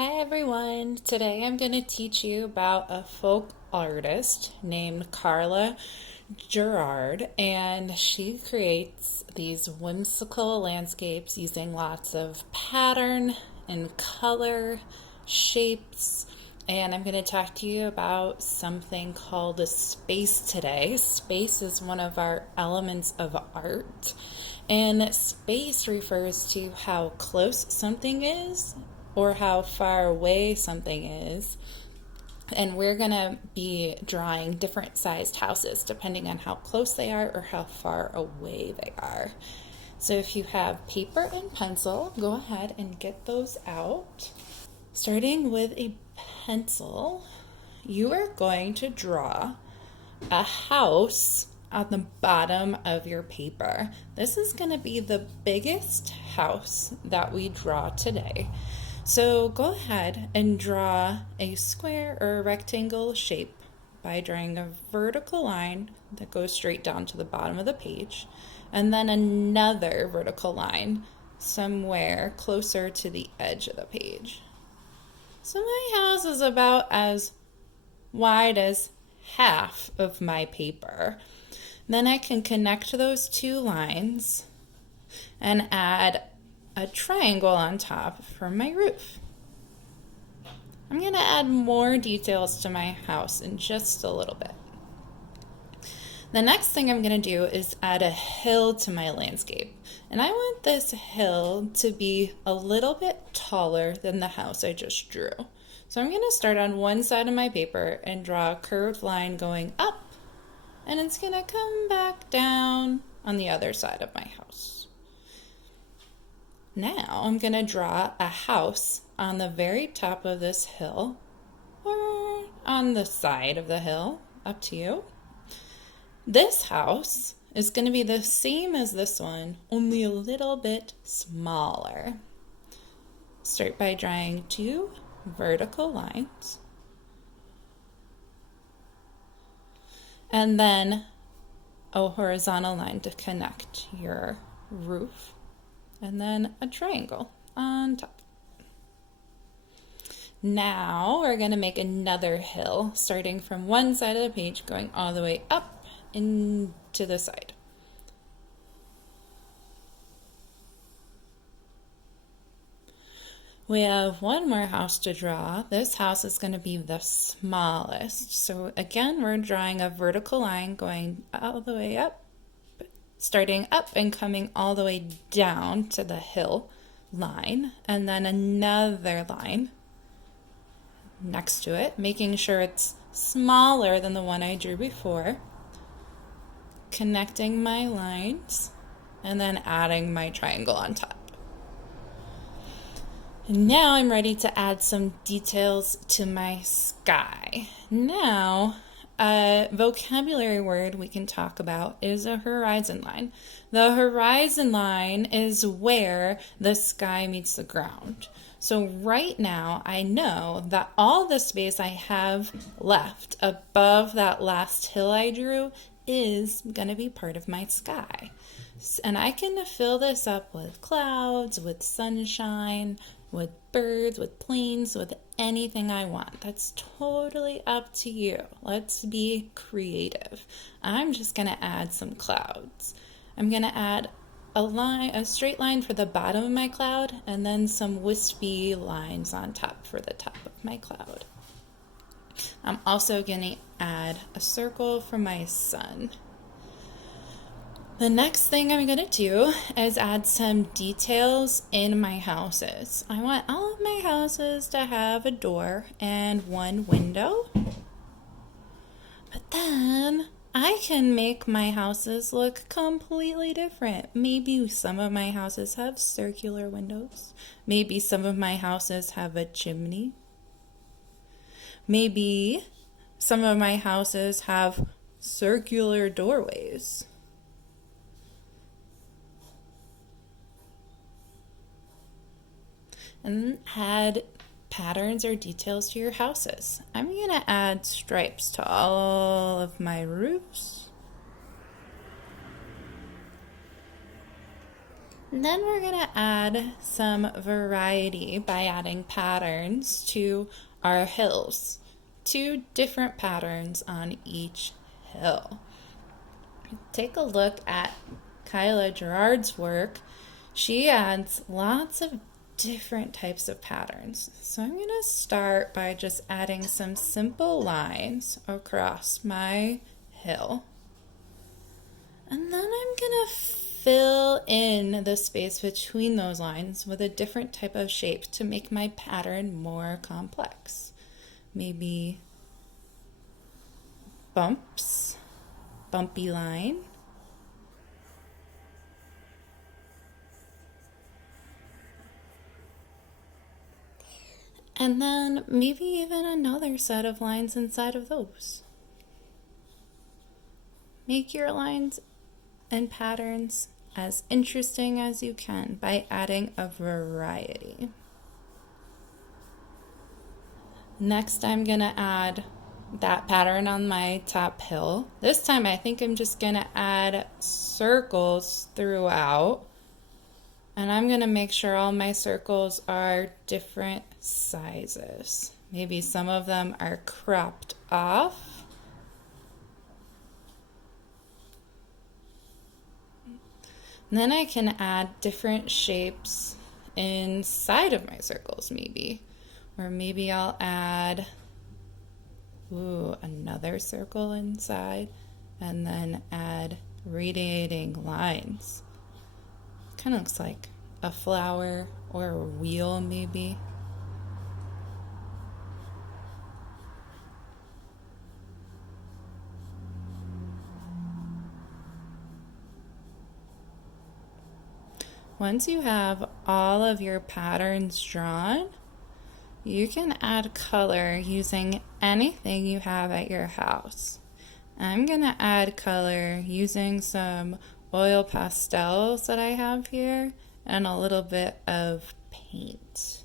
Hi everyone! Today I'm going to teach you about a folk artist named Karla Gerard, and she creates these whimsical landscapes using lots of pattern and color, shapes, and I'm going to talk to you about something called a space today. Space is one of our elements of art, and space refers to how close something is or how far away something is. And we're going to be drawing different sized houses depending on how close they are or how far away they are. So if you have paper and pencil, go ahead and get those out. Starting with a pencil, you are going to draw a house on the bottom of your paper. This is going to be the biggest house that we draw today. So go ahead and draw a square or a rectangle shape by drawing a vertical line that goes straight down to the bottom of the page, and then another vertical line somewhere closer to the edge of the page. So my house is about as wide as half of my paper. Then I can connect those two lines and add a triangle on top for my roof. I'm going to add more details to my house in just a little bit. The next thing I'm going to do is add a hill to my landscape. And I want this hill to be a little bit taller than the house I just drew. So I'm going to start on one side of my paper and draw a curved line going up, and it's going to come back down on the other side of my house. Now I'm going to draw a house on the very top of this hill or on the side of the hill, up to you. This house is going to be the same as this one, only a little bit smaller. Start by drawing two vertical lines and then a horizontal line to connect your roof, and then a triangle on top. Now we're going to make another hill starting from one side of the page going all the way up into the side. We have one more house to draw. This house is going to be the smallest. So again, we're drawing a vertical line going all the way up, starting up and coming all the way down to the hill line, and then another line next to it, making sure it's smaller than the one I drew before, connecting my lines, and then adding my triangle on top. And now I'm ready to add some details to my sky. Now, a vocabulary word we can talk about is a horizon line. The horizon line is where the sky meets the ground. So right now, I know that all the space I have left above that last hill I drew is going to be part of my sky. And I can fill this up with clouds, with sunshine, with birds, with planes, with anything I want. That's totally up to you. Let's be creative. I'm just going to add some clouds. I'm going to add a straight line for the bottom of my cloud, and then some wispy lines on top for the top of my cloud. I'm also going to add a circle for my sun. The next thing I'm going to do is add some details in my houses. I want all of my houses to have a door and one window. But then I can make my houses look completely different. Maybe some of my houses have circular windows. Maybe some of my houses have a chimney. Maybe some of my houses have circular doorways. And add patterns or details to your houses. I'm going to add stripes to all of my roofs. And then we're going to add some variety by adding patterns to our hills. Two different patterns on each hill. Take a look at Karla Gerard's work. She adds lots of different types of patterns. So I'm going to start by just adding some simple lines across my hill. And then I'm going to fill in the space between those lines with a different type of shape to make my pattern more complex. Maybe bumps, bumpy line. And then maybe even another set of lines inside of those. Make your lines and patterns as interesting as you can by adding a variety. Next, I'm going to add that pattern on my top hill. This time I think I'm just going to add circles throughout. And I'm going to make sure all my circles are different sizes. Maybe some of them are cropped off. And then I can add different shapes inside of my circles maybe. Or maybe I'll add another circle inside and then add radiating lines. Kind of looks like a flower or a wheel maybe. Once you have all of your patterns drawn, you can add color using anything you have at your house. I'm going to add color using some oil pastels that I have here and a little bit of paint.